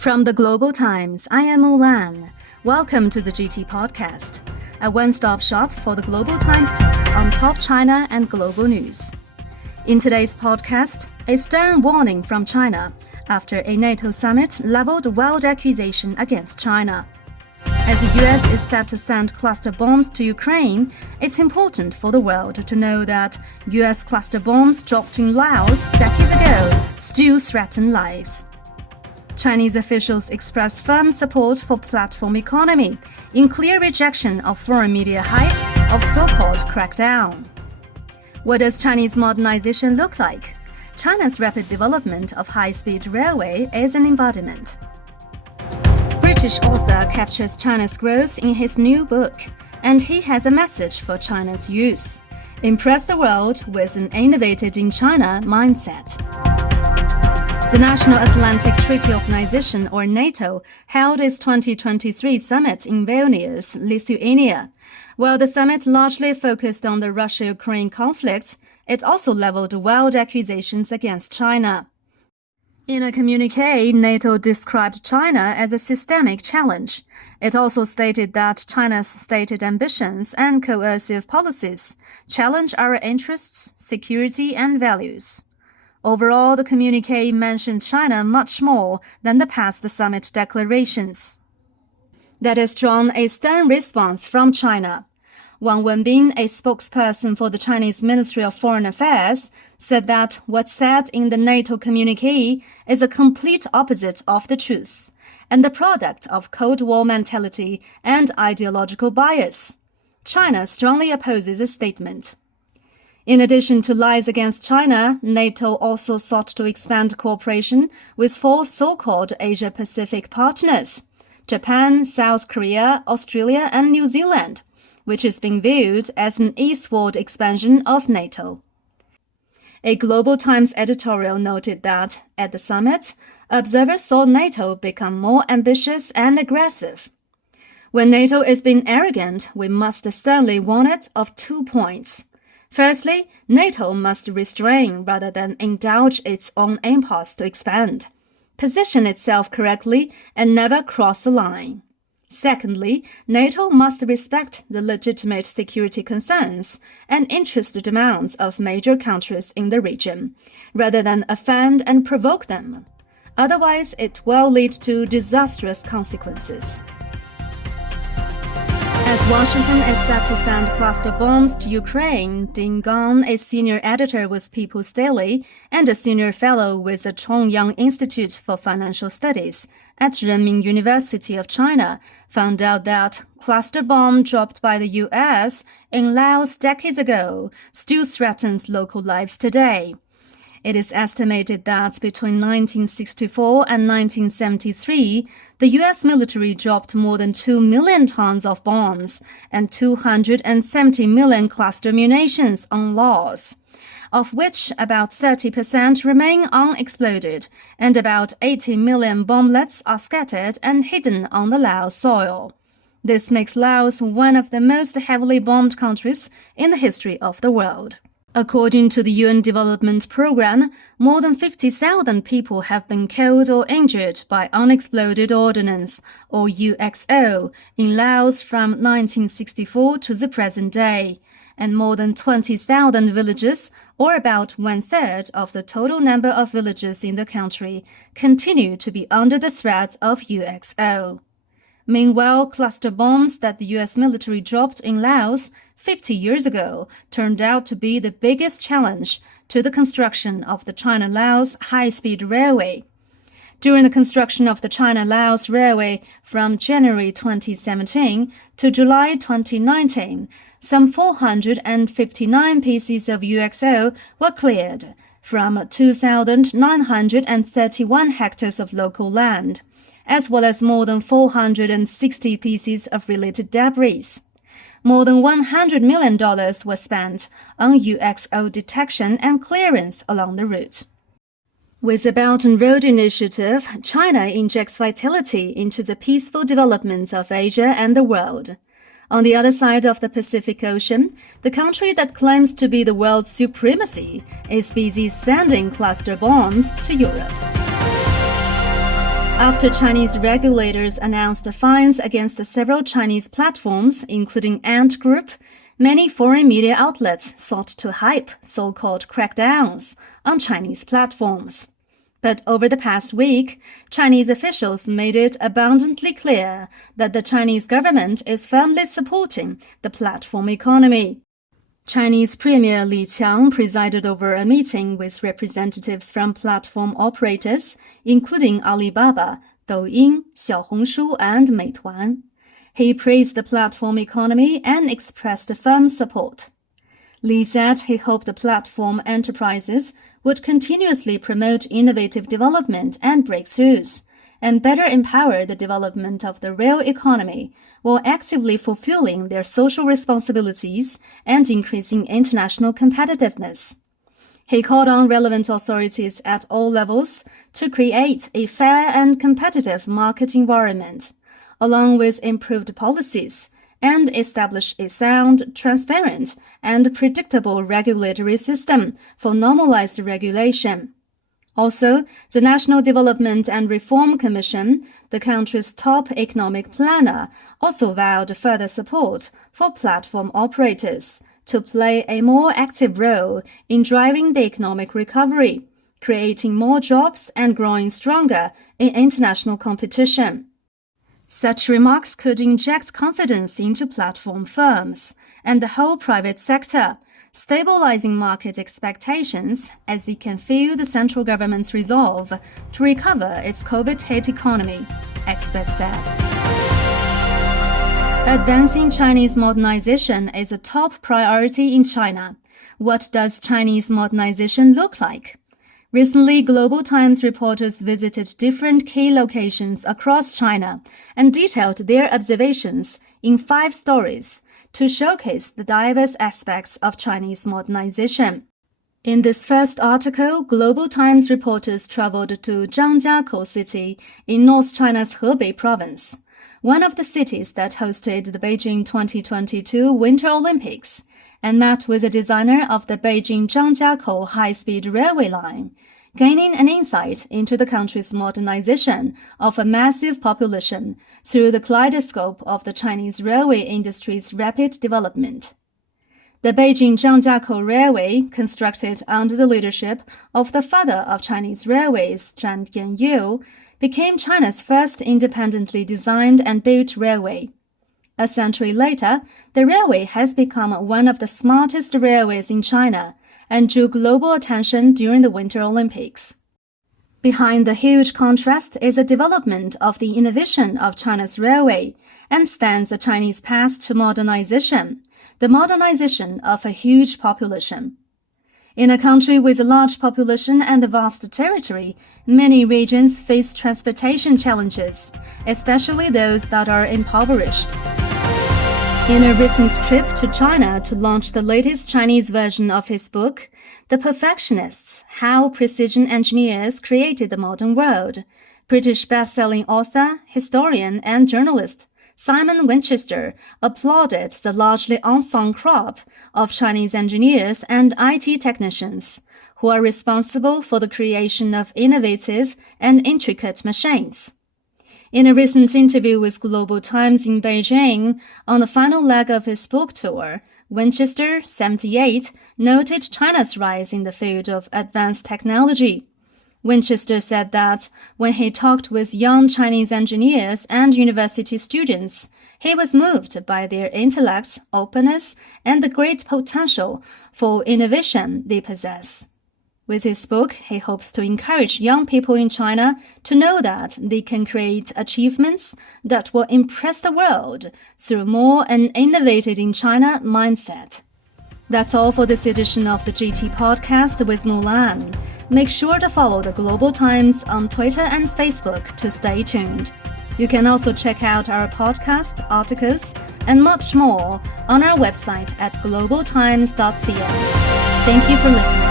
From the Global Times, I am Mulan. Welcome to the GT Podcast, a one-stop shop for the Global Times take on top China and global news. In today's podcast, a stern warning from China after a NATO summit leveled wild accusation against China. As the US is set to send cluster bombs to Ukraine, it's important for the world to know that US cluster bombs dropped in Laos decades ago still threaten lives. Chinese officials express firm support for platform economy, in clear rejection of foreign media hype of so-called crackdown. What does Chinese modernization look like? China's rapid development of high-speed railway is an embodiment. British author captures China's growth in his new book, and he has a message for China's youth. Impress the world with an innovated in China mindset. The National Atlantic Treaty Organization, or NATO, held its 2023 summit in Vilnius, Lithuania. While the summit largely focused on the Russia-Ukraine conflict, it also leveled wild accusations against China. In a communiqué, NATO described China as a systemic challenge. It also stated that China's stated ambitions and coercive policies challenge our interests, security, and values. Overall, the communiqué mentioned China much more than the past summit declarations. That has drawn a stern response from China. Wang Wenbin, a spokesperson for the Chinese Ministry of Foreign Affairs, said that what's said in the NATO communiqué is a complete opposite of the truth, and the product of Cold War mentality and ideological bias. China strongly opposes the statement. In addition to lies against China, NATO also sought to expand cooperation with four so-called Asia-Pacific partners: Japan, South Korea, Australia, and New Zealand, which is being viewed as an eastward expansion of NATO. A Global Times editorial noted that, at the summit, observers saw NATO become more ambitious and aggressive. When NATO is being arrogant, we must sternly warn it of 2 points. Firstly, NATO must restrain rather than indulge its own impulse to expand, position itself correctly, and never cross the line. Secondly, NATO must respect the legitimate security concerns and interest demands of major countries in the region, rather than offend and provoke them. Otherwise, it will lead to disastrous consequences. As Washington is set to send cluster bombs to Ukraine, Ding Gong, a senior editor with People's Daily and a senior fellow with the Chongyang Institute for Financial Studies at Renmin University of China, found out that cluster bomb dropped by the US in Laos decades ago still threatens local lives today. It is estimated that between 1964 and 1973, the U.S. military dropped more than 2 million tons of bombs and 270 million cluster munitions on Laos, of which about 30% remain unexploded, and about 80 million bomblets are scattered and hidden on the Laos soil. This makes Laos one of the most heavily bombed countries in the history of the world. According to the UN Development Program, more than 50,000 people have been killed or injured by unexploded ordnance, or UXO, in Laos from 1964 to the present day, and more than 20,000 villages, or about one-third of the total number of villages in the country, continue to be under the threat of UXO. Meanwhile, cluster bombs that the U.S. military dropped in Laos 50 years ago turned out to be the biggest challenge to the construction of the China-Laos high-speed railway. During the construction of the China-Laos railway from January 2017 to July 2019, some 459 pieces of UXO were cleared from 2,931 hectares of local land, as well as more than 460 pieces of related debris. More than $100 million was spent on UXO detection and clearance along the route. With the Belt and Road Initiative, China injects vitality into the peaceful development of Asia and the world. On the other side of the Pacific Ocean, the country that claims to be the world's supremacy is busy sending cluster bombs to Europe. After Chinese regulators announced fines against several Chinese platforms, including Ant Group, many foreign media outlets sought to hype so-called crackdowns on Chinese platforms. But over the past week, Chinese officials made it abundantly clear that the Chinese government is firmly supporting the platform economy. Chinese Premier Li Qiang presided over a meeting with representatives from platform operators, including Alibaba, Douyin, Xiaohongshu, and Meituan. He praised the platform economy and expressed firm support. Li said he hoped the platform enterprises would continuously promote innovative development and breakthroughs, and better empower the development of the real economy while actively fulfilling their social responsibilities and increasing international competitiveness. He called on relevant authorities at all levels to create a fair and competitive market environment, along with improved policies, and establish a sound, transparent, and predictable regulatory system for normalized regulation. Also, the National Development and Reform Commission, the country's top economic planner, also vowed further support for platform operators to play a more active role in driving the economic recovery, creating more jobs and growing stronger in international competition. Such remarks could inject confidence into platform firms and the whole private sector, stabilizing market expectations as it can feel the central government's resolve to recover its COVID-hit economy, experts said. Advancing Chinese modernization is a top priority in China. What does Chinese modernization look like? Recently, Global Times reporters visited different key locations across China and detailed their observations in 5 stories to showcase the diverse aspects of Chinese modernization. In this first article, Global Times reporters traveled to Zhangjiakou City in North China's Hebei province, one of the cities that hosted the Beijing 2022 Winter Olympics, and met with a designer of the Beijing-Zhangjiakou high-speed railway line, gaining an insight into the country's modernization of a massive population through the kaleidoscope of the Chinese railway industry's rapid development. The Beijing-Zhangjiakou Railway, constructed under the leadership of the father of Chinese railways, Zhan Dianyu, became China's first independently designed and built railway. A century later, the railway has become one of the smartest railways in China and drew global attention during the Winter Olympics. Behind the huge contrast is a development of the innovation of China's railway and stands the Chinese path to modernization, the modernization of a huge population. In a country with a large population and a vast territory, many regions face transportation challenges, especially those that are impoverished. In a recent trip to China to launch the latest Chinese version of his book, The Perfectionists: How Precision Engineers Created the Modern World, British best-selling author, historian, and journalist Simon Winchester applauded the largely unsung crop of Chinese engineers and IT technicians who are responsible for the creation of innovative and intricate machines. In a recent interview with Global Times in Beijing, on the final leg of his book tour, Winchester, 78, noted China's rise in the field of advanced technology. Winchester said that when he talked with young Chinese engineers and university students, he was moved by their intellects, openness, and the great potential for innovation they possess. With his book, he hopes to encourage young people in China to know that they can create achievements that will impress the world through more an innovated in China mindset. That's all for this edition of the GT Podcast with Mulan. Make sure to follow the Global Times on Twitter and Facebook to stay tuned. You can also check out our podcast, articles, and much more on our website at globaltimes.cn. Thank you for listening.